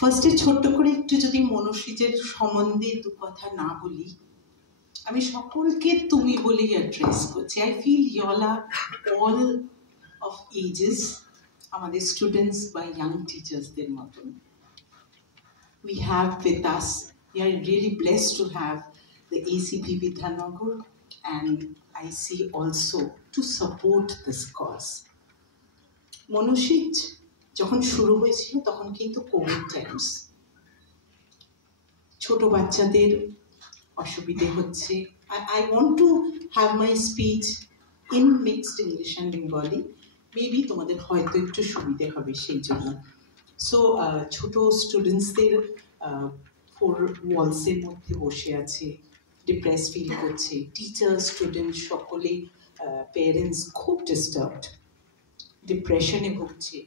ফার্স্টে ছোট্ট করে একটু যদি মনস্বীজের সম্বন্ধে দু কথা না বলি, আমি সকলকে তুমি বলেই অ্যাড্রেস করছি। I feel y'all are all of ages, আমাদের স্টুডেন্টস বা ইয়াং টিচার্সদের মতন। We have with us, we are really blessed to have the ACP Vidhanagar and IC also to support this cause. মনস্বীজ যখন শুরু হয়েছিল তখন কিন্তু কোভিড টাইমস, ছোট বাচ্চাদের অসুবিধে হচ্ছে। I want to have my speech in mixed English and Bengali. Maybe তোমাদের হয়তো একটু সুবিধে হবে সেই জন্য। সো ছোট স্টুডেন্টসদের ফোর ওয়ালসের মধ্যে বসে আছে, ডিপ্রেস ফিল করছে, টিচার স্টুডেন্ট সকলে, প্যারেন্টস খুব ডিস্টার্বড, ডিপ্রেশনে ভুগছে।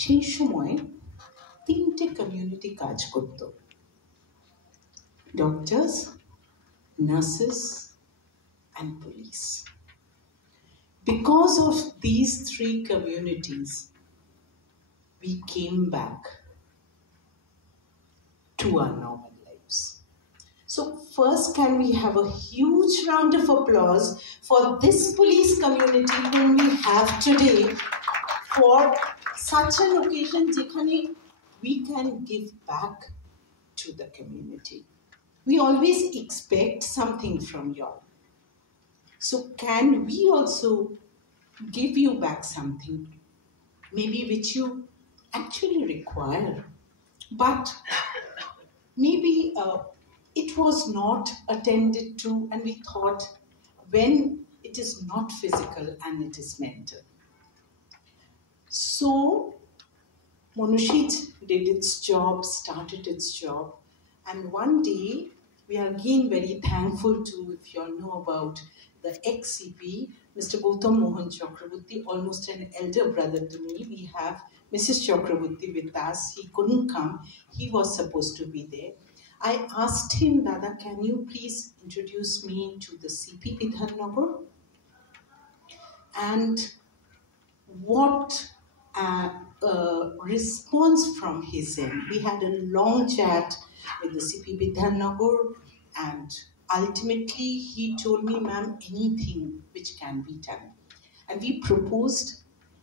সেই সময় তিনটে কমিউনিটি কাজ করত: doctors, nurses, and police. Because of these three communities, we came back to our normal lives. So first, can we have a huge round of applause for this police community whom we have today for such an occasion jekhane we can give back to the community. We always expect something from y'all. So can we also give you back something, maybe which you actually require, but maybe it was not attended to, and we thought when it is not physical and it is mental. So Manoshij did its job, started its job, and one day we are again very thankful to, if you all know about the ex-CP, Mr. Gautam Mohan Chakraborty, almost an elder brother to me. We have Mrs. Chakraborty with us. He couldn't come. He was supposed to be there. I asked him, Dada, can you please introduce me to the CP Vidhanagar? And what response from his end. We had a long chat with the CP Vidhanagar, and ultimately he told me, ma'am, anything which can be done. And we proposed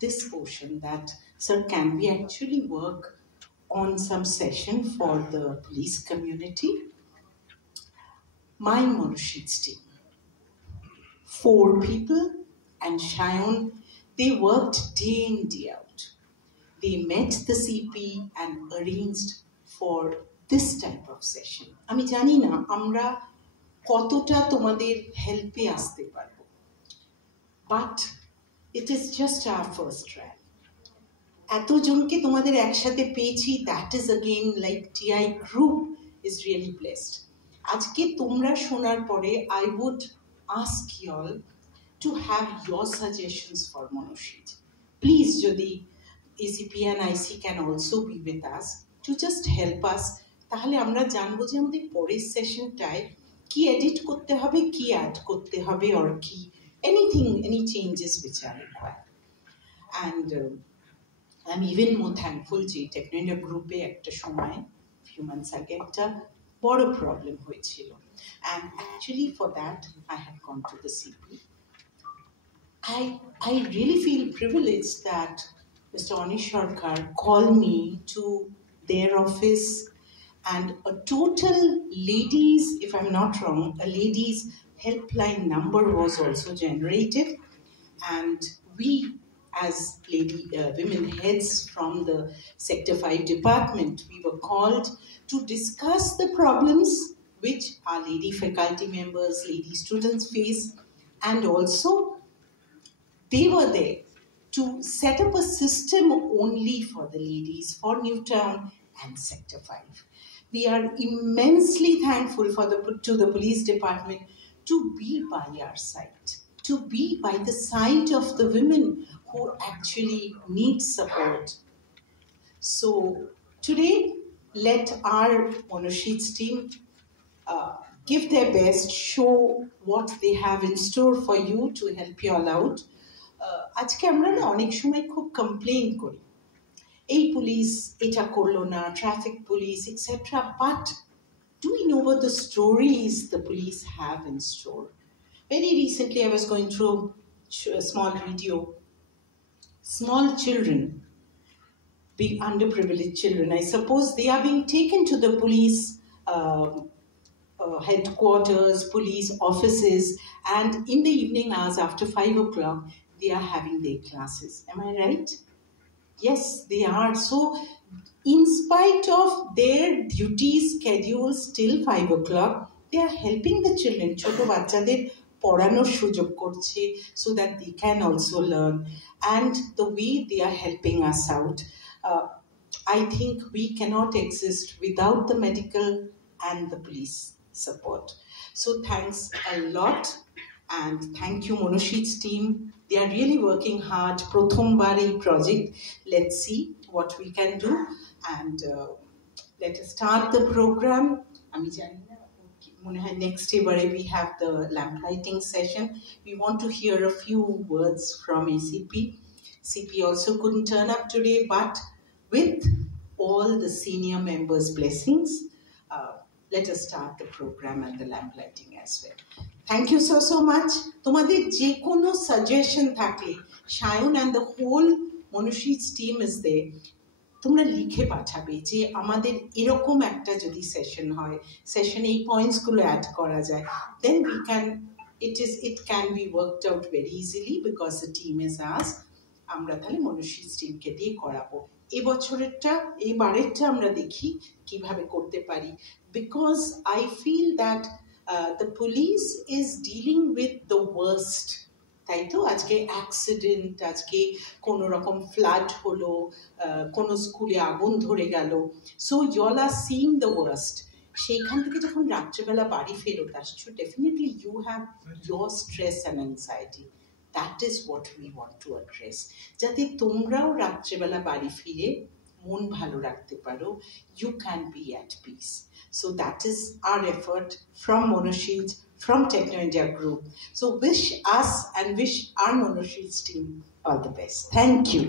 this portion that, sir, can we actually work on some session for the police community? My Manoshij's team, 4 people, and Shayon, they worked day in, day out. They met the CP and arranged for this type of session. আমি জানি না আমরা কতটা তোমাদের হেল্পে আসতে পারবো, but it is just our first try. এতজনকে তোমাদের একসাথে পেয়েছি, that is again like TI group is really blessed. আজকে তোমরা শোনার পরে I would ask you all to have your suggestions for Manoshij. Please, যদি ACP and IC can also be with us to just help us, তাহলে আমরা জানবো যে আমাদের পরের সেশনটায় কি এডিট করতে হবে, কি অ্যাড করতে হবে, or কি anything, any changes which are required. And I'm even more thankful যে টেকনোইন্ডিয়া গ্রুপে একটা সময় few months আগে একটা বড় প্রবলেম হয়েছিল, and actually for that I had gone to the CP. I really feel privileged that Mr. Anish Sarkar called me to their office, and a total ladies, if I'm not wrong, a ladies helpline number was also generated, and we as women heads from the Sector 5 department, we were called to discuss the problems which our lady faculty members, lady students face, and also they were there to set up a system only for the ladies for Newtown and Sector 5. We are immensely thankful to the police department to be by our side, to be by the side of the women who actually need support. So today, let our Manoshij's team give their best, show what they have in store for you to help you all out. আজকে আমরা না অনেক সময় খুব complain করি এই police এটা করলো না, traffic police, etc. But do we know what the stories the police have in store? Very recently, I was going through a small video. Small children, being underprivileged children, I suppose, they are being taken to the police headquarters, police offices, and in the evening hours after 5 o'clock, they are having their classes. Am I right? Yes, they are. So, in spite of their duty schedules till 5 o'clock, they are helping the children. Choto bachchader poranor sujog korche so that they can also learn. And the way they are helping us out, I think we cannot exist without the medical and the police support. So thanks a lot, and thank you Monosheet's team. They are really working hard. Prothombar ei project. Let's see what we can do, and let us start the program. Ami jani na mone hoy next ebare we have the lamp lighting session. We want to hear a few words from ACP. CP also couldn't turn up today, but with all the senior members' blessings, let us start the program and the lamp lighting as well. Thank you so much. Tomader je kono suggestion thakle, Shayon and the whole Monosheet's team is there. তোমরা লিখে পাঠাবে যে আমাদের এরকম একটা যদি session হয়, সেশনে এই পয়েন্টস গুলো অ্যাড করা যায়, then we can it can be worked out very easily because the team is asked. আমরা তাহলে Monosheet's টিমকে দিয়ে করাবো। এবারেরটা আমরা দেখি কিভাবে করতে পারি, because I feel that the police is dealing with the worst. তাই তো আজকে অ্যাক্সিডেন্ট, আজকে কোনো রকম ফ্লাড হলো, কোনো স্কুলে আগুন ধরে গেল, so you'll are seeing the worst. সেইখান থেকে যখন রাত্রেবেলা বাড়ি ফেরত আসছো, definitely you have your stress and anxiety. That is what we want to address, যাতে তোমরাও রাত্রেবেলা বাড়ি ফিরে মন ভালো রাখতে পারো, you can be at peace. So that is our effort from Monosheet, from Techno India Group. So wish us and wish our Monosheet's team all the best. Thank you.